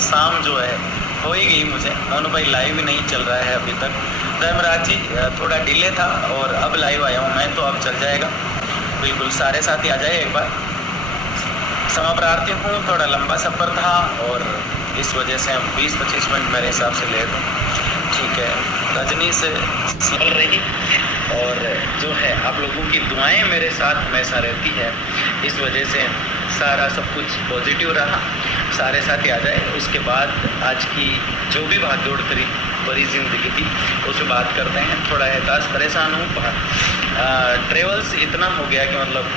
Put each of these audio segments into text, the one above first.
शाम जो है हो ही गई मुझे। मोनू भाई लाइव ही नहीं चल रहा है अभी तक। धर्मराज जी थोड़ा डिले था और अब लाइव आया हूँ मैं, तो अब चल जाएगा बिल्कुल। सारे साथी आ जाए एक बार। क्षमा प्रार्थी हूँ, थोड़ा लंबा सफ़र था और इस वजह से 20-25 मिनट मेरे हिसाब से लेट हूँ। ठीक है, रजनी से चल रही और जो है आप लोगों की दुआएं मेरे साथ हमेशा रहती है, इस वजह से सारा सब कुछ पॉजिटिव रहा। सारे साथी आ जाए, उसके बाद आज की जो भी भागदौड़ करी बड़ी ज़िंदगी थी उस पर बात करते हैं। थोड़ा एहसास परेशान हूँ, ट्रेवल्स इतना हो गया कि मतलब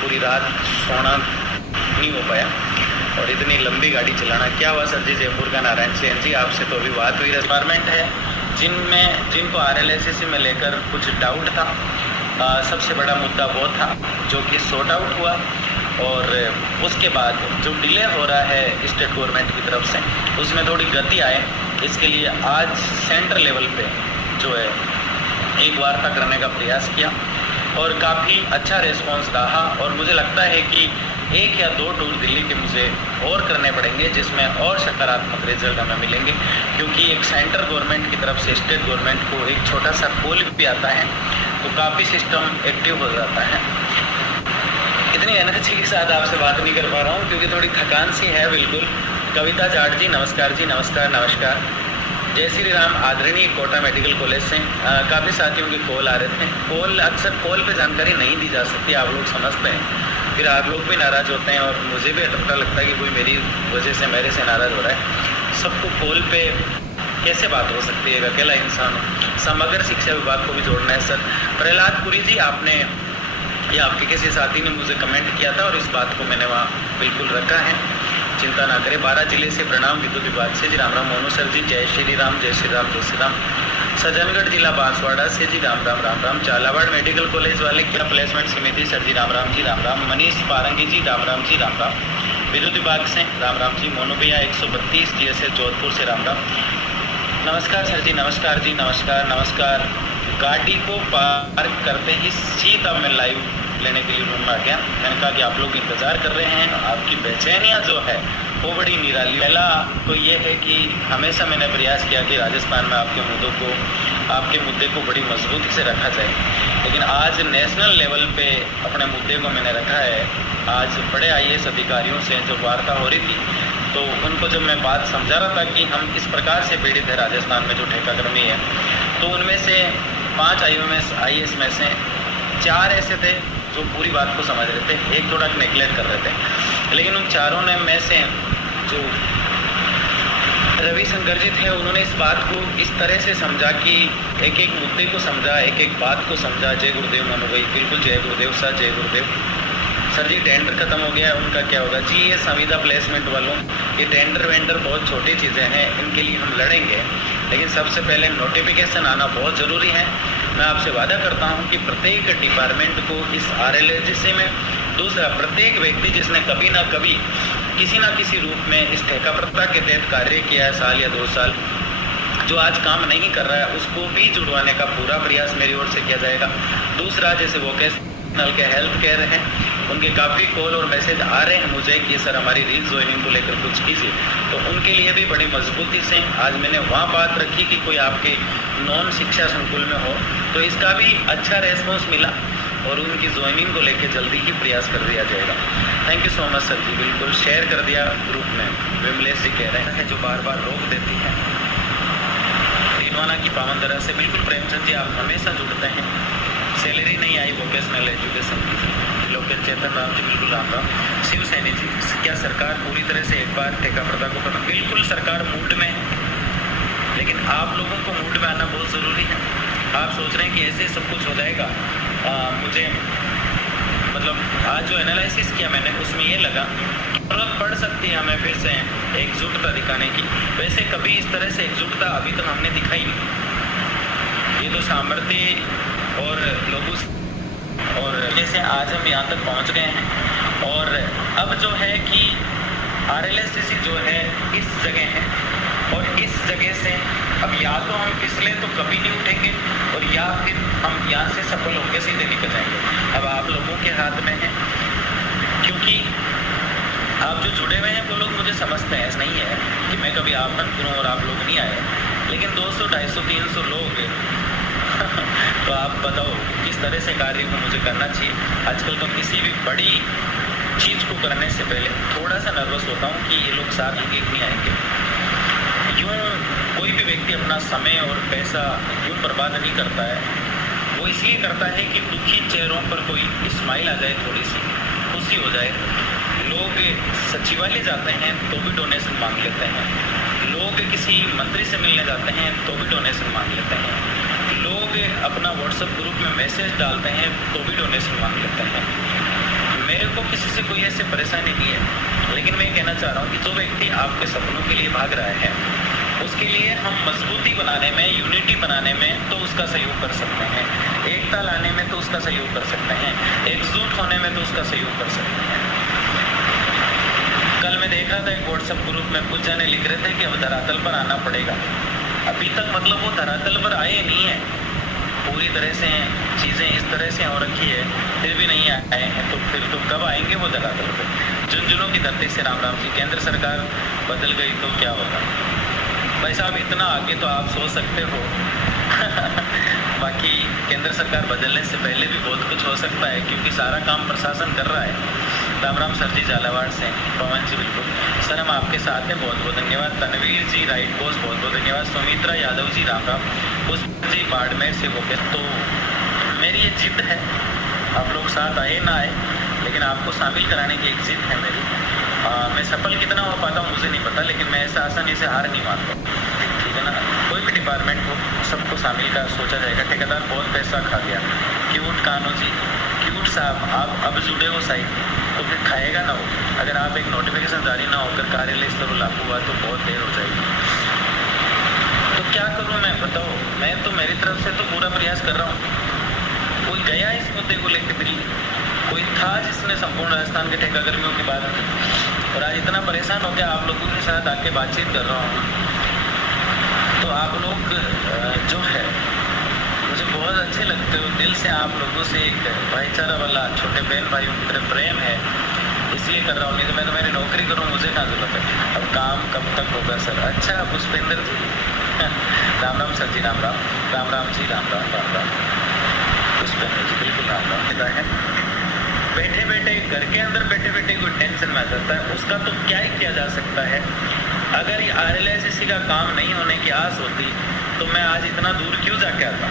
पूरी रात सोना नहीं हो पाया और इतनी लंबी गाड़ी चलाना। क्या हुआ सर जी? जयपुर का नारायण सेन जी, आपसे तो अभी बात हुई। रिक्वायरमेंट है जिनको RLSC में लेकर कुछ डाउट था, सबसे बड़ा मुद्दा वो था जो कि सॉर्ट आउट हुआ। और उसके बाद जो डिले हो रहा है स्टेट गवर्नमेंट की तरफ से, उसमें थोड़ी गति आए, इसके लिए आज सेंटर लेवल पे जो है एक वार्ता करने का प्रयास किया और काफ़ी अच्छा रिस्पांस रहा। और मुझे लगता है कि 1 या 2 टूर दिल्ली के मुझे और करने पड़ेंगे, जिसमें और सकारात्मक रिजल्ट हमें मिलेंगे, क्योंकि एक सेंटर गवर्नमेंट की तरफ से स्टेट गवर्नमेंट को एक छोटा सा कॉल भी आता है तो काफ़ी सिस्टम एक्टिव हो जाता है। इतनी एनर्जी के साथ आपसे बात नहीं कर पा रहा हूँ क्योंकि थोड़ी थकान सी है बिल्कुल। कविता जाट जी नमस्कार जी, नमस्कार नमस्कार। जय श्री राम। आदरणीय कोटा मेडिकल कॉलेज से काफ़ी साथियों के कॉल आ रहे थे। कॉल अक्सर कॉल पे जानकारी नहीं दी जा सकती, आप लोग समझते हैं, फिर आप लोग भी नाराज़ होते हैं और मुझे भी अटपटा लगता है कि कोई मेरी वजह से मेरे से नाराज़ हो रहा है। सबको कॉल पे कैसे बात हो सकती है? अकेला इंसान हो। समग्र शिक्षा विभाग को भी जोड़ना है सर। प्रहलाद पुरी जी, आपने या आपके किसी साथी ने मुझे कमेंट किया था और इस बात को मैंने वहाँ बिल्कुल रखा है, चिंता ना करें। 12 जिले से प्रणाम विद्युत विभाग से जी, राम राम। मोनू सर जी जय श्री राम, जय श्री राम, जय श्री राम। सज्जनगढ़ जिला बांसवाड़ा से जी राम राम, राम राम। झालावाड़ मेडिकल कॉलेज वाले क्या प्लेसमेंट समिति सर जी राम राम जी, राम राम। मनीष पारंगी जी राम राम जी, राम राम। विद्युत विभाग से राम राम जी। मोनू भैया 132 GSS जोधपुर से राम राम। नमस्कार सर जी, नमस्कार जी, नमस्कार नमस्कार। गाड़ी को पार्क करते ही सीधा मैं लाइव लेने के लिए रूम में आ गया। मैंने कहा कि आप लोग इंतज़ार कर रहे हैं, आपकी बेचैनियाँ जो है वो बड़ी निराली। पहला तो ये है कि हमेशा मैंने प्रयास किया कि राजस्थान में आपके मुद्दे को बड़ी मजबूती से रखा जाए, लेकिन आज नेशनल लेवल पे अपने मुद्दे को मैंने रखा है। आज बड़े IAS अधिकारियों से जो वार्ता हो रही थी तो उनको जब मैं बात समझा रहा था कि हम इस प्रकार से पीड़ित है राजस्थान में जो ठेकाकर्मी है, तो उनमें से 5 IAS में से 4 ऐसे थे जो पूरी बात को समझ रहे थे, एक थोड़ा नेगलेक्ट कर रहे थे। लेकिन उन चारों ने में से जो रविशंकर जी थे, उन्होंने इस बात को इस तरह से समझा कि एक एक मुद्दे को समझा, एक एक बात को समझा। जय गुरुदेव मोनू भाई, बिल्कुल जय गुरुदेव सर, जय गुरुदेव सर जी। टेंडर खत्म हो गया है, उनका क्या होगा जी? ये संविदा प्लेसमेंट वालों, ये टेंडर वेंडर बहुत छोटी चीज़ें हैं, इनके लिए हम लड़ेंगे, लेकिन सबसे पहले नोटिफिकेशन आना बहुत ज़रूरी है। मैं आपसे वादा करता हूं कि प्रत्येक डिपार्टमेंट को इस RLSC में, दूसरा प्रत्येक व्यक्ति जिसने कभी ना कभी किसी ना किसी रूप में इस ठेका प्रथा के तहत कार्य किया है, साल या 2 साल, जो आज काम नहीं कर रहा है, उसको भी जुड़वाने का पूरा प्रयास मेरी ओर से किया जाएगा। दूसरा, जैसे वोकेशनल के हेल्थ केयर हैं, उनके काफ़ी कॉल और मैसेज आ रहे हैं मुझे कि सर हमारी रीजॉइनिंग को लेकर कुछ कीजिए, तो उनके लिए भी बड़ी मजबूती से आज मैंने वहाँ बात रखी कि कोई आपके नॉन शिक्षा संकुल में हो, तो इसका भी अच्छा रेस्पॉन्स मिला और उनकी ज्वाइनिंग को लेकर जल्दी ही प्रयास कर दिया जाएगा। Thank you so much sir ji, बिल्कुल शेयर कर दिया ग्रुप में। विमलेश जी कह रहे हैं जो बार बार रोक देती है दिनवाना की पावन तरह से, बिल्कुल प्रेमचंद जी आप हमेशा जुड़ते हैं। सैलरी नहीं आई वोकेशनल एजुकेशन की, लोकेश चेतन राम जी बिल्कुल राम राम। शिव सैनी जी, क्या सरकार पूरी तरह से एक बार ठेका प्रथा को खत्म? बिल्कुल सरकार मूड में, लेकिन आप लोगों को मूड में आना बहुत ज़रूरी है। आप सोच रहे हैं कि ऐसे सब कुछ हो जाएगा। मुझे मतलब आज जो एनालिसिस किया मैंने उसमें ये लगा कि जरूरत पड़ सकती है हमें फिर से एकजुटता दिखाने की। वैसे कभी इस तरह से एकजुटता अभी तक हमने दिखाई नहीं। ये तो सामर्थ्य और लोगों और जैसे आज हम यहाँ तक पहुँच गए हैं और अब जो है कि RLSC जो है इस जगह है और इस जगह से अब या तो हम फिसले तो कभी नहीं उठेंगे और या फिर हम यहाँ से सफल होकर सीधे निकल जाएंगे। अब आप लोगों के हाथ में है, क्योंकि आप जो जुड़े हुए हैं वो लोग मुझे समझते हैं, ऐसा नहीं है कि मैं कभी आपन करूँ और आप लोग नहीं आए, लेकिन 200, 250, 300 लोग तो आप बताओ किस तरह से कार्य को मुझे करना चाहिए। आजकल तो किसी भी बड़ी चीज़ को करने से पहले थोड़ा सा नर्वस होता हूँ कि ये लोग साथ आएंगे कि नहीं आएंगे। यूँ कोई भी व्यक्ति अपना समय और पैसा यूँ बर्बाद नहीं करता है, वो इसलिए करता है कि दुखी चेहरों पर कोई स्माइल आ जाए, थोड़ी सी खुशी हो जाए। लोग सचिवालय जाते हैं तो भी डोनेशन मांग लेते हैं, लोग किसी मंत्री से मिलने जाते हैं तो भी डोनेशन मांग लेते हैं, लोग अपना व्हाट्सएप ग्रुप में मैसेज डालते हैं तो भी डोनेशन मांग लेते हैं। मेरे को किसी से कोई ऐसी परेशानी नहीं है, लेकिन मैं कहना चाह रहा हूँ कि जो व्यक्ति आपके सपनों के लिए भाग रहा है, उसके लिए हम मजबूती बनाने में, यूनिटी बनाने में तो उसका सहयोग कर सकते हैं, एकता लाने में तो उसका सहयोग कर सकते हैं, एकजुट होने में तो उसका सहयोग कर सकते हैं। कल मैं देख रहा था एक व्हाट्सएप ग्रुप में कुछ जने लिख रहे थे कि अब धरातल पर आना पड़ेगा। अभी तक मतलब वो धरातल पर आए नहीं है, पूरी तरह से चीज़ें इस तरह से हो रखी है, फिर भी नहीं आए हैं, तो फिर तो कब आएंगे वो धरातल पर। झुंझुनू की धरती से राम राम जी। केंद्र सरकार बदल गई तो क्या होगा भाई साहब, इतना आगे तो आप सोच सकते हो बाकी केंद्र सरकार बदलने से पहले भी बहुत कुछ हो सकता है, क्योंकि सारा काम प्रशासन कर रहा है। राम राम सर जी झालावाड़ से। पवन जी बिल्कुल सर, हम आपके साथ हैं, बहुत बहुत धन्यवाद। तनवीर जी राइट बोस, बहुत बहुत धन्यवाद। सुमित्रा यादव जी राम राम। पुष्प जी बाड़मेर से हो गए। तो मेरी ये जिद है, आप लोग साथ आए ना आए, लेकिन आपको शामिल कराने की एक जिद है मेरी। मैं सफल कितना हो पाता हूँ मुझे नहीं पता, लेकिन मैं ऐसा आसानी से हार नहीं मानता, ठीक है ना। कोई भी डिपार्टमेंट हो, सबको शामिल का सोचा जाएगा। ठेकेदार बहुत पैसा खा गया। क्यूट कानू जी, क्यूट साहब, आप अब जुड़े हो साइड, तो फिर खाएगा ना वो। अगर आप एक नोटिफिकेशन जारी ना होकर कार्यालय स्तर पर लागू हुआ तो बहुत देर हो जाएगी। तो क्या करूँ मैं, बताओ। मैं तो मेरी तरफ से तो पूरा प्रयास कर रहा हूँ। कोई गया इस मुद्दे को लेकर दिल्ली, कोई था जिसने संपूर्ण राजस्थान के ठेकाकर्मियों की बात की, और आज इतना परेशान हो गया आप लोगों के साथ आके बातचीत कर रहा हूँ। तो आप लोग जो है मुझे बहुत अच्छे लगते हो, दिल से आप लोगों से एक भाईचारा वाला छोटे बहन भाइयों की तरह प्रेम है, इसलिए कर रहा हूँ। नहीं तो मैं तो मेरी नौकरी करूँ, मुझे कहाँ जरूरत है। अब काम कब तक होगा सर। अच्छा पुष्पेंद्र जी राम राम सर जी, राम राम। राम राम जी, राम राम, राम राम। पुष्पेंद्र जी बिल्कुल राम राम। कहता है बैठे बैठे घर के अंदर बैठे बैठे कोई टेंशन में आ जाता है, उसका तो क्या ही किया जा सकता है। अगर ये RLSSC का काम नहीं होने की आस होती तो मैं आज इतना दूर क्यों जाके आता।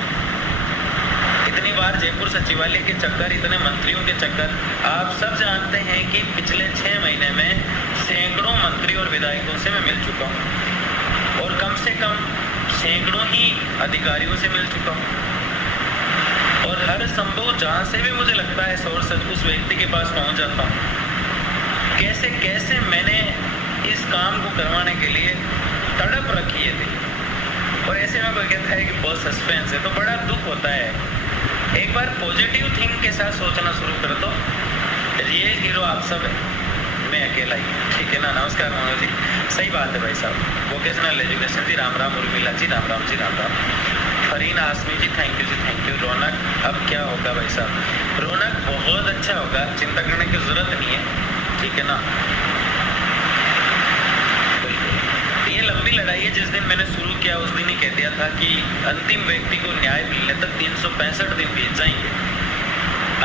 इतनी बार जयपुर सचिवालय के चक्कर, इतने मंत्रियों के चक्कर। आप सब जानते हैं कि पिछले 6 महीने में सैकड़ों मंत्री और विधायकों से मैं मिल चुका हूँ, और कम से कम सैकड़ों ही अधिकारियों से मिल चुका हूँ, और हर संभव जहाँ से भी मुझे लगता है सोर्स, उस व्यक्ति के पास पहुँच जाता हूँ। कैसे कैसे मैंने इस काम को करवाने के लिए तड़प रखी है थी, और ऐसे में कोई कहता है कि बहुत सस्पेंस है, तो बड़ा दुख होता है। एक बार पॉजिटिव थिंग के साथ सोचना शुरू कर दो। रियल हीरो आप सब है, मैं अकेला ही, ठीक है ना। नमस्कार मनोज जी, सही बात है भाई साहब। वोकेशनल एजुकेशन जी राम राम। उर्मिला जी राम राम जी, राम राम। फरीन आसमी जी थैंक यू जी, थैंक यू। रौनक, अब क्या होगा भाई साहब। रौनक बहुत अच्छा होगा, चिंता करने की जरूरत नहीं है, ठीक है ना। ये लंबी लड़ाई है। जिस दिन मैंने शुरू किया उस दिन ही कह दिया था कि अंतिम व्यक्ति को न्याय मिलने तक 365 दिन बीत जाएंगे।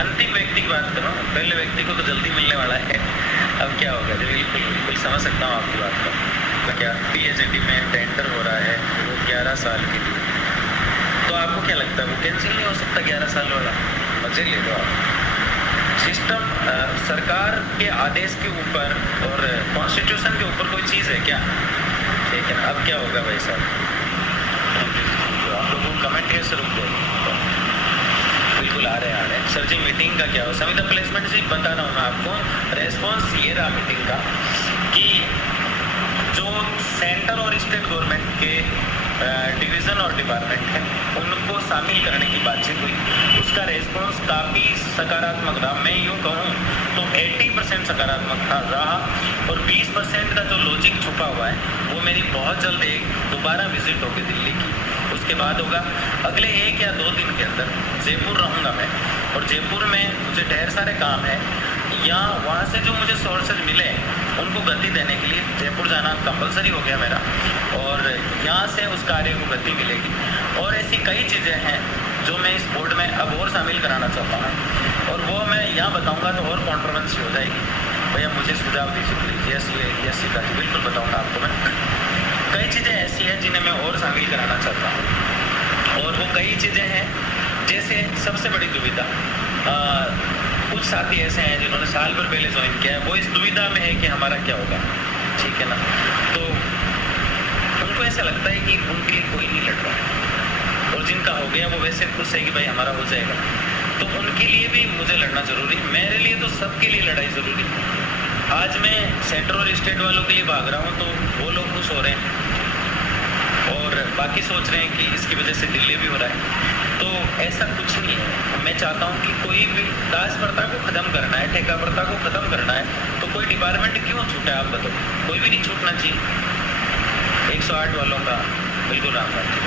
अंतिम व्यक्ति की बात करो, पहले व्यक्ति को तो जल्दी मिलने वाला है। अब क्या होगा जी, बिल्कुल बिल्कुल समझ सकता हूँ आपकी बात का। क्या PhD में टेंडर हो रहा है वो 11 साल के लिए, तो आपको क्या लगता है वो कैंसिल नहीं हो सकता 11 साल वाला? मजे ले लो आप। सिस्टम सरकार के आदेश के ऊपर और कॉन्स्टिट्यूशन के ऊपर कोई चीज़ है क्या? ठीक है ना। अब क्या होगा भाई साहब, तो आप लोगों को कमेंट कैसे रुक गए? बिल्कुल आ रहे हैं सर जी। मीटिंग का क्या हो? संविदा प्लेसमेंट जी बता रहा हूँ मैं आपको। रेस्पॉन्स ये रहा मीटिंग का कि जो सेंटर और स्टेट गवर्नमेंट के डिवीज़न और डिपार्टमेंट है उनको शामिल करने की बातचीत हुई, उसका रेस्पॉन्स काफ़ी सकारात्मक रहा। मैं यूँ कहूँ तो 80% सकारात्मक रहा, और 20% का जो लॉजिक छुपा हुआ है वो मेरी बहुत जल्द एक दोबारा विजिट होगी दिल्ली की। उसके बाद होगा अगले 1 या 2 दिन के अंदर जयपुर रहूँगा मैं, और जयपुर में मुझे ढेर सारे काम है। यहाँ वहाँ से जो मुझे सोर्सेज मिले उनको गति देने के लिए जयपुर जाना कंपलसरी हो गया मेरा, और यहाँ से उस कार्य को गति मिलेगी। और ऐसी कई चीज़ें हैं जो मैं इस बोर्ड में अब और शामिल कराना चाहता हूँ, और वो मैं यहाँ बताऊँगा तो और कॉन्ट्रोवर्सी हो जाएगी। भैया मुझे सुझाव दीजिए प्लीज़। यस सीता जी, बिल्कुल बताऊँगा आपको मैं। कई चीज़ें ऐसी हैं जिन्हें मैं और शामिल कराना चाहता हूँ, और वो कई चीज़ें हैं जैसे सबसे बड़ी दुविधा, कुछ साथी ऐसे हैं जिन्होंने साल भर पहले ज्वाइन किया है, वो इस दुविधा में है कि हमारा क्या होगा, ठीक है ना। तो उनको ऐसा लगता है कि उनके लिए कोई नहीं लड़ रहा है, और जिनका हो गया वो वैसे खुश है कि भाई हमारा हो जाएगा। तो उनके लिए भी मुझे लड़ना ज़रूरी, मेरे लिए तो सबके लिए लड़ाई ज़रूरी। आज मैं सेंटर और स्टेट वालों के लिए भाग रहा हूँ तो वो लोग खुश हो रहे हैं, और बाकी सोच रहे हैं कि इसकी वजह से डिले भी हो रहा है। तो ऐसा कुछ नहीं है। मैं चाहता हूँ कि कोई भी दास प्रथा को ख़त्म करना है, ठेका प्रथा को ख़त्म करना है, तो कोई डिपार्टमेंट क्यों छूटा है आप बताओ? कोई भी नहीं छूटना चाहिए। 108 वालों का बिल्कुल राम राम।